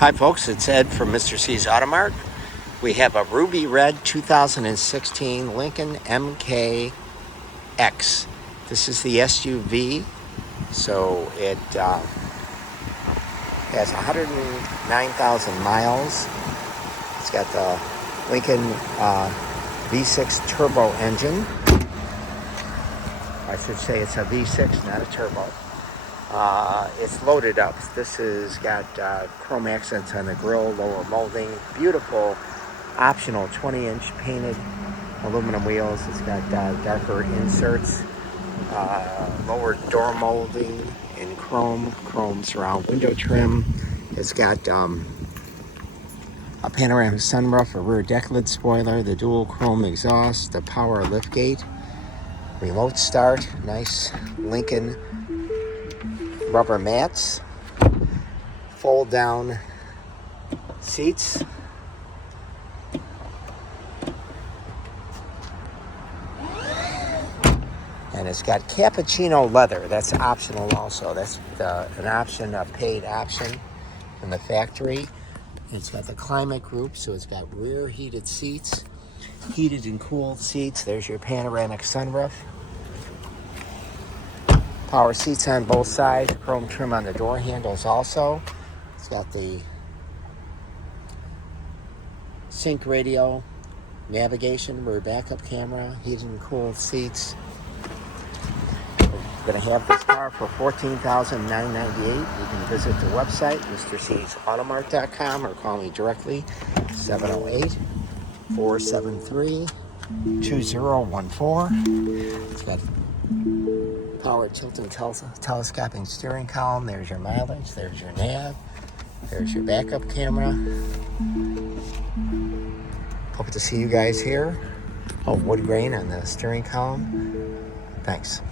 Hi folks, it's Ed from Mr. C's Automart. We have a ruby red 2016 Lincoln MKX. This is the SUV, so it has 109,000 miles. It's got the Lincoln V6 turbo engine. I should say it's a V6, not a turbo. It's loaded up. This has got chrome accents on the grille, lower molding, beautiful optional 20-inch painted aluminum wheels. It's got darker inserts, lower door molding in chrome surround window trim. It's got a panoramic sunroof, a rear deck lid spoiler, the dual chrome exhaust, the power liftgate, remote start, nice Lincoln rubber mats, fold down seats, and it's got Cappucino leather. That's optional also. That's an option, a paid option from the factory. It's got the climate group, so it's got rear heated seats, heated and cooled seats. There's your panoramic sunroof. Power seats on both sides, chrome trim on the door handles also. It's got the sync radio, navigation, rear backup camera, heated and cooled seats. We're going to have this car for $14,998. You can visit the website, mrcsautomart.com, or call me directly, 708-473-2014. It's got power tilt and telescoping steering column. There's your mileage. There's your nav. There's your backup camera. Hope to see you guys here. Oh, wood grain on the steering column. Thanks.